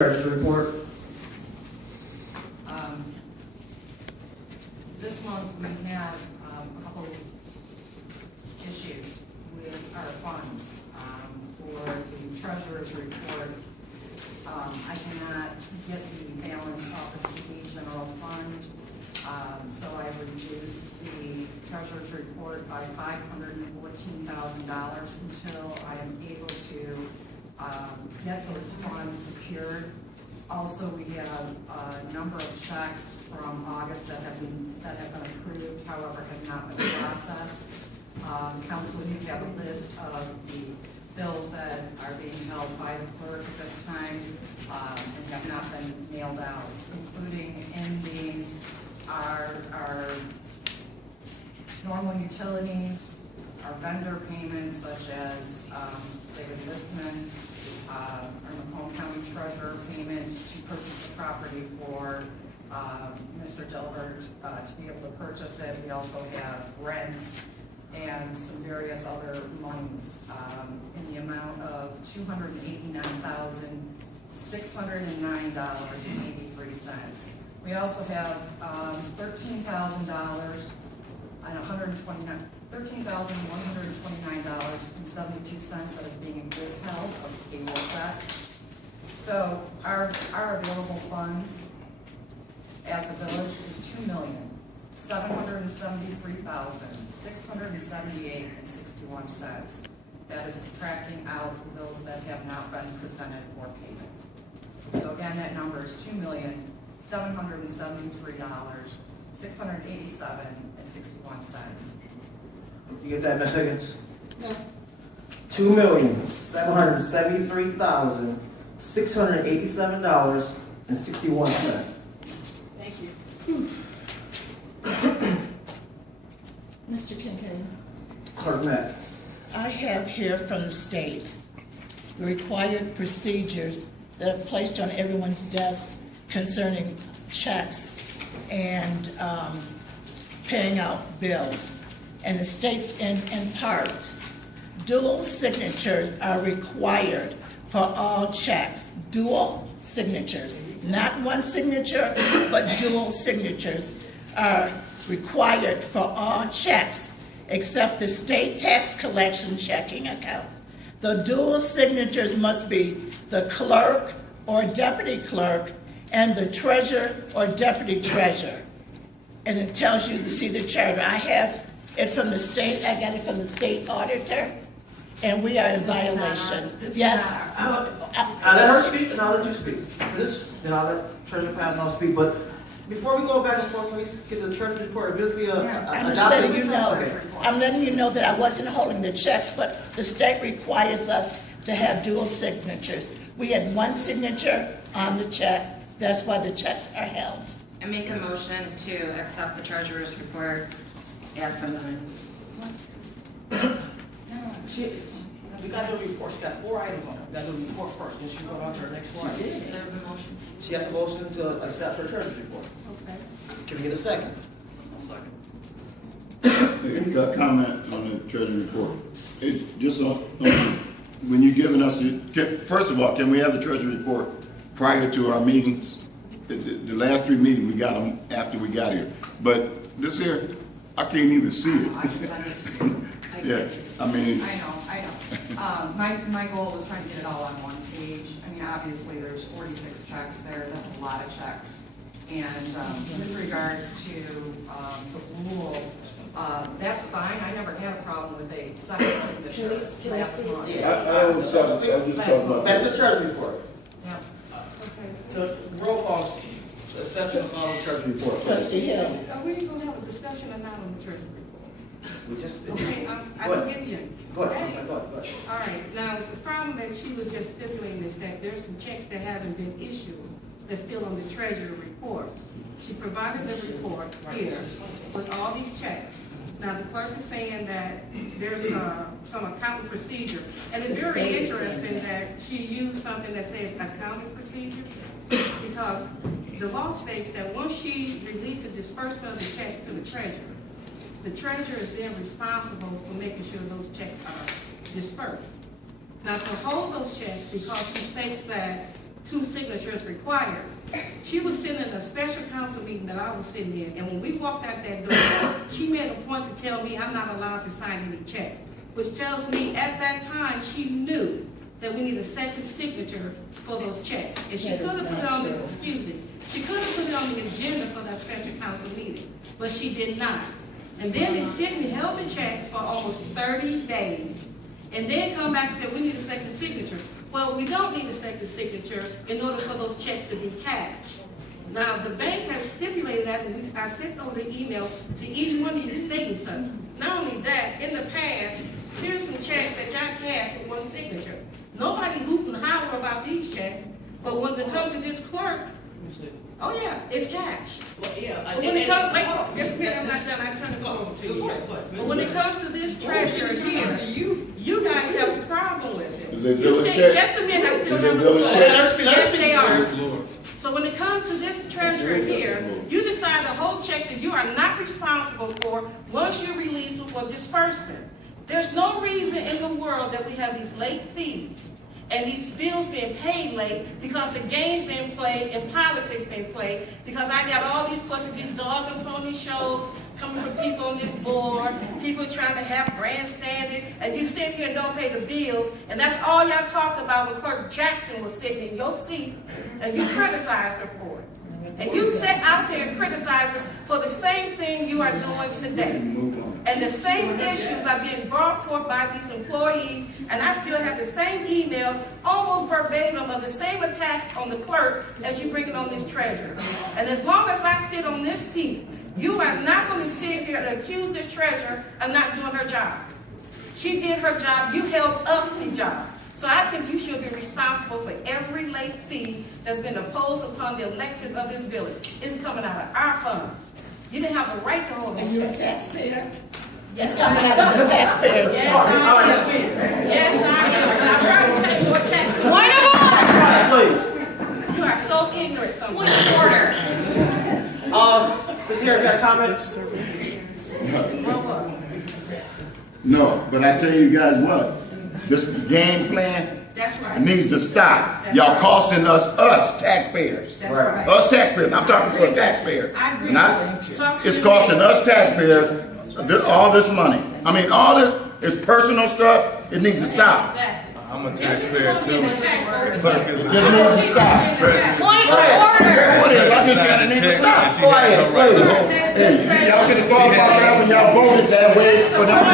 Treasurer's report. This month we have a couple issues with our funds. For the treasurer's report, I cannot get the balance off the CD general fund, so I reduced the treasurer's report by $514,000 until I am able to get those funds secured. Also, we have a number of checks from August that have been approved, however, have not been processed. Council, you have a list of the bills that are being held by the clerk at this time and have not been mailed out, including in these our normal utilities, our vendor payments such as David Listman, our Macomb County Treasurer payments to purchase the property for Mr. Delbert to be able to purchase it. We also have rent and some various other monies in the amount of $289,609.83. We also have $13,129.72 that is being withheld of payroll tax. So our available funds as the village is $2,773,678.61. That is subtracting out the bills that have not been presented for payment. So again, that number is $2,773,687.61. You get that, Ms. Higgins? No. $2,773,687.61. Thank you. Mr. Kincaid, Clerk Mack. I have here from the state the required procedures that are placed on everyone's desk concerning checks and paying out bills. And it states in part, dual signatures are required for all checks. Dual signatures, not one signature, but dual signatures are required for all checks except the state tax collection checking account. The dual signatures must be the clerk or deputy clerk and the treasurer or deputy treasurer. And it tells you to see the charter. I have it from the state, I got it from the state auditor, and we are in violation. Yes. I'll let her speak and I'll let you speak. This, then I'll let Treasurer Pazno speak. But before we go back and forth, can we give the Treasury report basically I'm just letting you know. I'm letting you know that I wasn't holding the checks, but the state requires us to have dual signatures. We had one signature on the check. That's why the checks are held. I make a motion to accept the treasurer's report as presented. We got to do a report. She got 4 items on it. We got to do a report first. Then she go on to her next slide. There's a motion. She has a motion to accept her Treasury report. Okay. Can we get a second? Any comment on the Treasury report? Just when you're giving us, first of all, can we have the Treasury report prior to our meetings? The last 3 meetings, we got them after we got here. But this here, I can't even see it. I can send it to you. Yeah, I mean. I know. My goal was trying to get it all on one page. I mean, obviously, there's 46 checks there. That's a lot of checks. And with regards to the rule, that's fine. I never had a problem with a second signature last month. I don't start. I'm just talking about. Back to the Treasury report. Yeah. To roll call, accepting the following Treasury report. Trustee Hill. Are we going to have a discussion or not on the treasury report? We just. Okay, I Go will ahead. give you. Go ahead. Okay? Go ahead. All right, now, the problem that she was just stipulating is that there's some checks that haven't been issued that's still on the treasury report. She provided the report here with all these checks. Now, the clerk is saying that there's some accounting procedure, and it's very interesting that she used something that says accounting procedure, because the law states that once she released the disbursement of the check to the treasurer is then responsible for making sure those checks are dispersed. Now, to hold those checks, because she states that 2 signatures required. She was sitting in a special council meeting that I was sitting in, and when we walked out that door, she made a point to tell me I'm not allowed to sign any checks, which tells me at that time she knew that we need a second signature for those checks. And she could have put it on the, she could have put it on the agenda for that special council meeting, but she did not. And then they sit and held the checks for almost 30 days, and then come back and say, we need a second signature. Well, we don't need a second signature in order for those checks to be cashed. Now, the bank has stipulated that, and I sent over the email to each one of you stating such. Not only that, in the past, here's some checks that y'all cashed with 1 signature. Nobody hooped and hollered about these checks, but when it comes to this clerk, oh yeah, it's cash. Well, yeah. But when it comes, wait, just a minute, I'm not done, I turn the call over to you. But when it comes to this treasurer here, you guys have a problem with it. Is it You village said, check? just a minute, I still Is it have the village floor. check? Yes, they are. So when it comes to this treasurer here, you decide to hold checks that you are not responsible for once you release them for disbursement. There's no reason in the world that we have these late fees and these bills being paid late because the game's being played and politics being played, because I got all these questions, these dog and pony shows coming from people on this board, people trying to have grandstanding, and you sit here and don't pay the bills, and that's all y'all talked about when Clerk Jackson was sitting in your seat, and you criticized her for it. And you sat out there and criticized her for the same thing you are doing today. And the same issues are being brought forth by these employees, and I still have the same emails, almost verbatim, of the same attacks on the clerk as you bring it on this treasurer. And as long as I sit on this seat, you are not going to sit here and accuse this treasurer of not doing her job. She did her job. You held up the job. So I think you should be responsible for every late fee that's been imposed upon the electors of this village. It's coming out of our funds. You didn't have the right to hold And those you're a checks. taxpayer? It's coming out of the taxpayers. Yes, I am. Yes, I am. And I'm trying to pay more taxes. Please. You are so ignorant sometimes. Ms. Harris, got comments? Well, what? No, but I tell you guys what, this game plan That's right. needs to stop. That's Y'all right. costing us taxpayers. That's right. Us taxpayers, I'm talking to a taxpayer. I agree. And it's costing us taxpayers all this money. I mean, all this is personal stuff, it needs to stop. Exactly. I'm a taxpayer too. It just needs to stop. Point of order. I'm just saying it needs to stop. Quiet, please. Hey, y'all should have thought about that when y'all voted that way for them.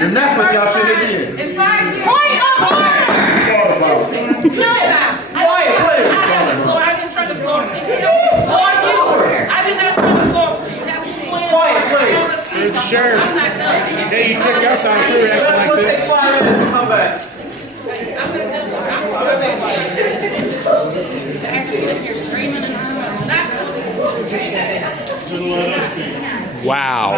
And that's what y'all should have did. In 5 years. Point of order. Thought about it. You sit down. Quiet, please. I have the floor. I didn't turn the floor to you. Or you. I did not turn the floor to you. Have a seat. Quiet, please. Where's the sheriff? I'm not done. Hey, you kick us out for acting like Take this. 5 minutes to come back. I'm going to tell you. I'm You're screaming and hollering. not going to. Wow.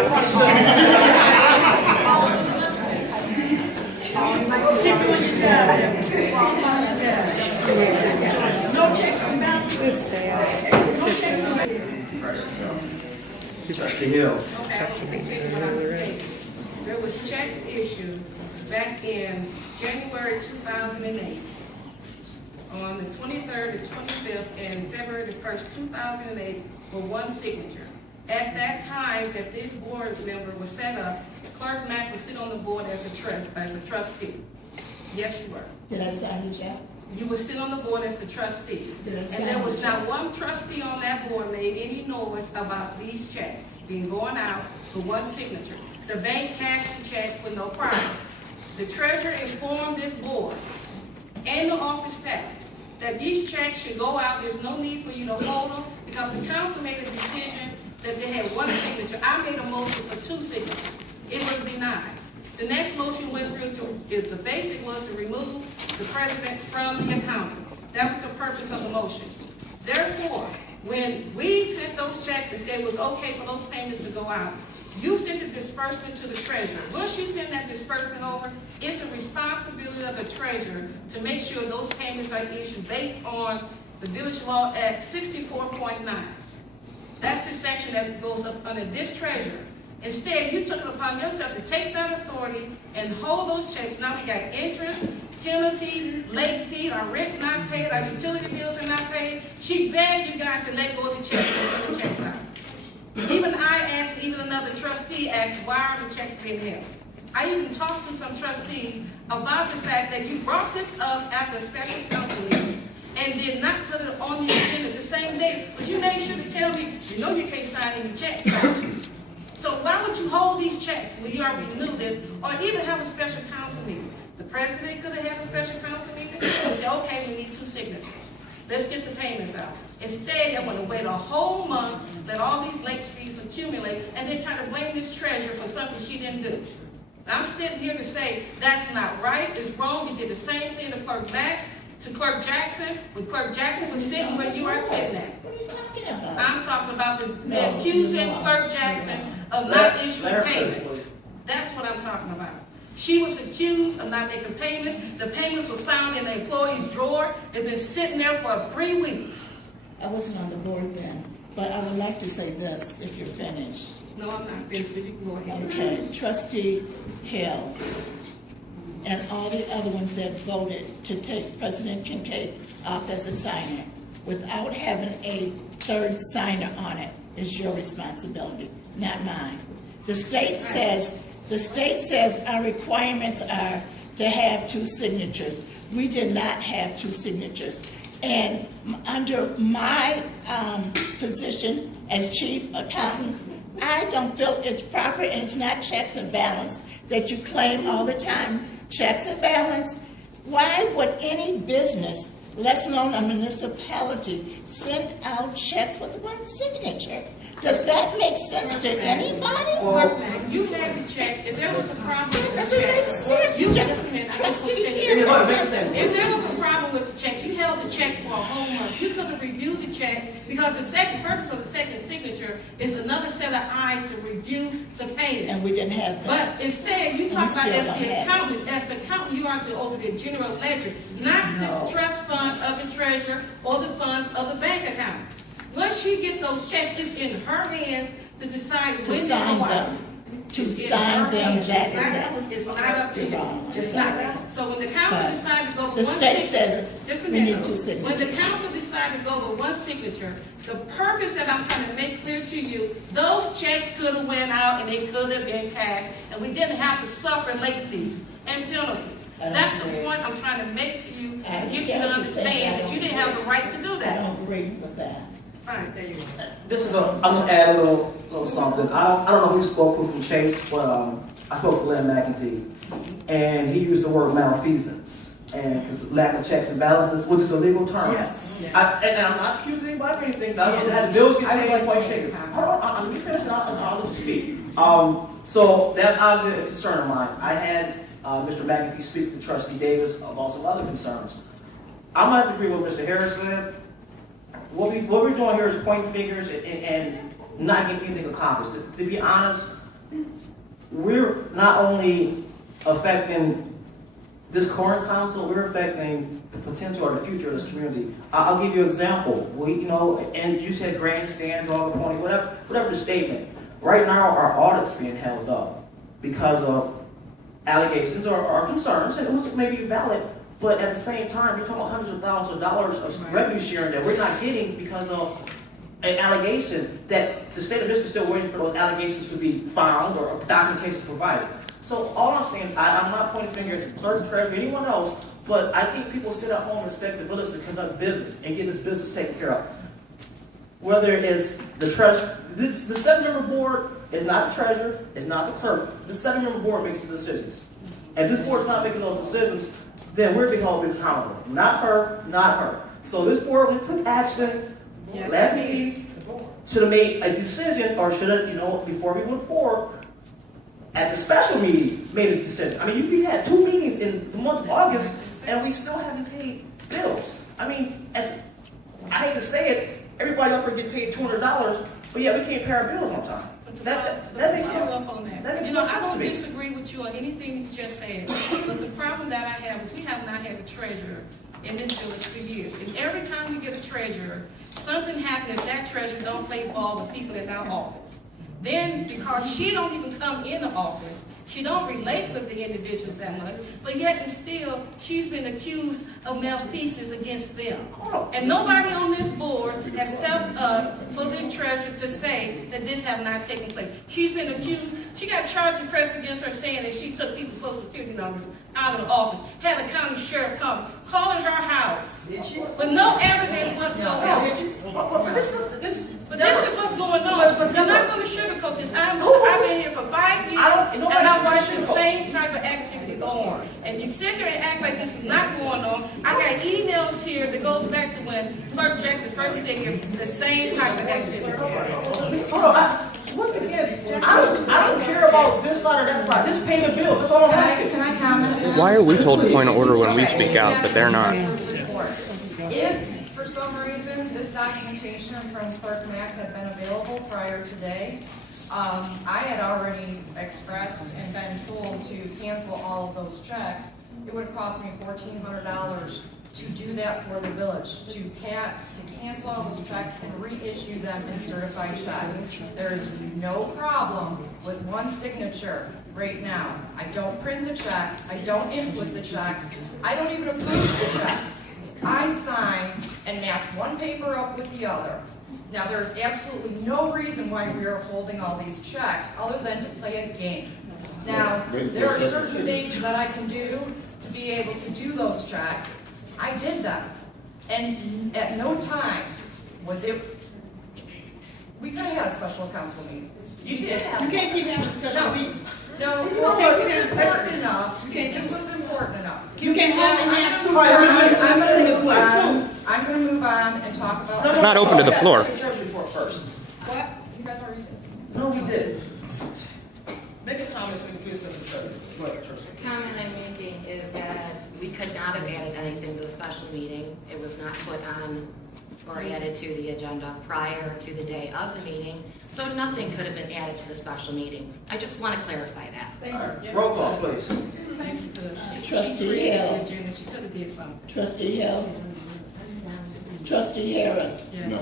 Trustee Hill. Okay, I'll continue what I was saying. There was checks issued back in January 2008. On the 23rd, the 25th, and February the 1st, 2008, with 1 signature. At that time that this board member was set up, Clerk Mack was sitting on the board as a trustee. Yes, you were. Did I sign the check? You were sitting on the board as a trustee. Did I And sign there the was check? not one trustee on that board made any noise about these checks being going out for 1 signature. The bank cashed the check with no price. The treasurer informed this board and the office staff that these checks should go out. There's no need for you to hold them because the council made a decision that they had 1 signature. I made a motion for 2 signatures. It was denied. The next motion went through the basic was to remove the president from the accountant. That was the purpose of the motion. Therefore, when we sent those checks and said it was okay for those payments to go out, you sent the disbursement to the treasurer. Once you send that disbursement over, it's the responsibility of the treasurer to make sure those payments are issued based on the Village Law Act 64.9. That's the section that goes up under this treasurer. Instead, you took it upon yourself to take that authority and hold those checks. Now we got interest, penalty, late fee, our rent not paid, our utility bills are not paid. She begged you guys to let go of the check and send the checks out. Even I asked, even another trustee asked, why are the checks being held? I even talked to some trustees about the fact that you brought this up after a special council meeting and did not put it on the agenda the same day, but you made sure to tell me, you know you can't sign any checks. So why would you hold these checks when you already knew this, or even have a special council meeting? The president could have had a special council meeting and said, okay, we need 2 signatures. Let's get the payments out. Instead, they want to wait a whole month, let all these late fees accumulate, and then try to blame this treasurer for something she didn't do. I'm sitting here to say that's not right, it's wrong. You did the same thing to Clerk Mack, to Clerk Jackson, when Clerk Jackson was sitting where you are sitting at. I'm talking about the accusing Clerk Jackson of not issuing payments. That's what I'm talking about. She was accused of not making payments. The payments was found in the employee's drawer. They've been sitting there for 3 weeks. I wasn't on the board then, but I would like to say this, if you're finished. No, I'm not finished, but you can go ahead. Okay, Trustee Hill and all the other ones that voted to take President Kincaid off as a signer without having a 3rd signer on it is your responsibility, not mine. The state says our requirements are to have 2 signatures. We did not have 2 signatures. And under my position as chief accountant, I don't feel it's proper, and it's not checks and balance that you claim all the time. Checks and balance. Why would any business, less alone a municipality, send out checks with 1 signature? Does that make sense to anybody? Clerk Mack, you had the check. If there was a problem with the Doesn't check, make sense. you just a minute. If there was a problem with the check, you held the check for a whole month. You could have reviewed the check because the second purpose of the second signature is another set of eyes to review the payment. And we didn't have that. But instead, you talk about still as don't the have accountant. As the accountant, you are to over the general ledger, not the trust fund of the treasurer or the funds of the bank accounts. Once she get those checks, it's in her hands to decide when to go out. To sign them, that is It's not up to you. wrong. It's not. So when the council decided to go with The 1 state signature, says just a we need minute. 2 signatures. When the council decided to go with 1 signature, the purpose that I'm trying to make clear to you, those checks could have went out and they could have been cashed, and we didn't have to suffer late fees and penalties. That's the point I'm trying to make to you, and get you to understand that you didn't have the right to do I that. don't agree with that. Fine, there you go. I'm gonna add a little something. I don't know who spoke from Chase, but I spoke to Glenn McEntee, and he used the word malfeasance, and because lack of checks and balances, which is a legal term. Yes. And I'm not accusing anybody of anything. I had bills get paid in point figure. Hold on, let me finish, and I'll let you speak. So that's obviously a concern of mine. I had Mr. McEntee speak to Trustee Davis about some other concerns. I'm gonna have to agree with Mr. Harris said. What we're doing here is pointing fingers and not getting anything accomplished. To be honest, we're not only affecting this current council, we're affecting the potential or the future of this community. I'll give you an example. And you said grandstands, all the point, whatever the statement. Right now, our audit's being held up because of allegations or concerns, and which may be valid. But at the same time, you're talking about hundreds of thousands of dollars of revenue sharing that we're not getting because of an allegation that the state of Michigan is still waiting for those allegations to be found or documentation provided. So all I'm saying is I'm not pointing fingers at clerk, treasurer, anyone else, but I think people sit at home and expect the village to conduct business and get this business taken care of. Whether it's the treasurer, the 7-member board is not the treasurer, it's not the clerk. The 7-member board makes the decisions. If this board's not making those decisions, then we're being held accountable. Not her, not her. So this board took action last meeting, should have made a decision, or should have, before we went forward, at the special meeting, made a decision. I mean, we had 2 meetings in the month of August, and we still haven't paid bills. I mean, I hate to say it, everybody up here get paid $200, but yeah, we can't pay our bills on time. That makes sense. I don't disagree with you on anything you just said, but the problem that I have is we have not had a treasurer in this village for years. And every time we get a treasurer, something happens if that treasurer don't play ball with people in our office. Then, because she don't even come in the office, She don't relate with the individuals that much, but yet and still, she's been accused of malfeasance against them. And nobody on this board has stepped up for this treasurer to say that this have not taken place. She's been accused, she got charges pressed against her saying that she took people's social security numbers out of the office, had a county sheriff come, calling her house, with no evidence whatsoever. But this is what's going on. You're not going to sugarcoat this. I've been here for 5 years, and I watch the same type of activity go on. And you sit here and act like this is not going on. I got emails here that goes back to when Clerk Jackson first stayed here, the same type of activity. Hold on. Once again, I don't care about this side or that side. Just pay the bills. That's all I'm asking. Can I comment? Why are we told to point of order when we speak out, but they're not? If, for some reason, this documentation from Clerk Mack had been available prior today, I had already expressed and been told to cancel all of those checks. It would have cost me $1,400 to do that for the village, to cancel all those checks and reissue them in certified checks. There is no problem with one signature right now. I don't print the checks, I don't input the checks, I don't even approve the checks. I sign and match one paper up with the other. Now, there's absolutely no reason why we are holding all these checks other than to play a game. Now, there are certain things that I can do to be able to do those checks. I did them. And at no time was it, we could have had a special council meeting. You can't keep having a special meeting. No, well, this was important enough. This was important enough. You can't have two I'm gonna move on and talk about. It's not open to the floor. Treasury report first. What? You guys already did. No, we did. Make a comment so we can please the treasury. Go ahead, Trustee. The comment I'm making is that we could not have added anything to the special meeting. It was not put on or added to the agenda prior to the day of the meeting, so nothing could have been added to the special meeting. I just want to clarify that. All right, roll call, please. Thank you, Clerk. Trustee She Hill. created the agenda. She could have did something. Trustee Hill. Trustee Harris. Yes. No.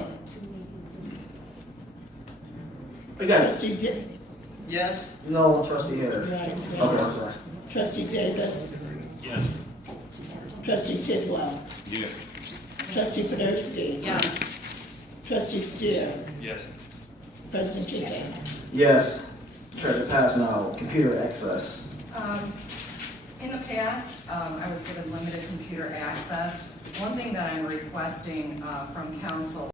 We got it. Trustee Yes. No on Trustee Harris. Right. Okay, I'm sorry. Trustee Davis. Yes. Trustee Tidwell. Yes. Trustee Podolsky. Yes. Trustee Steer. Yes. President Kincaid. Yes. Treasurer pass now. Computer access. In the past, I was given limited computer access. One thing that I'm requesting from council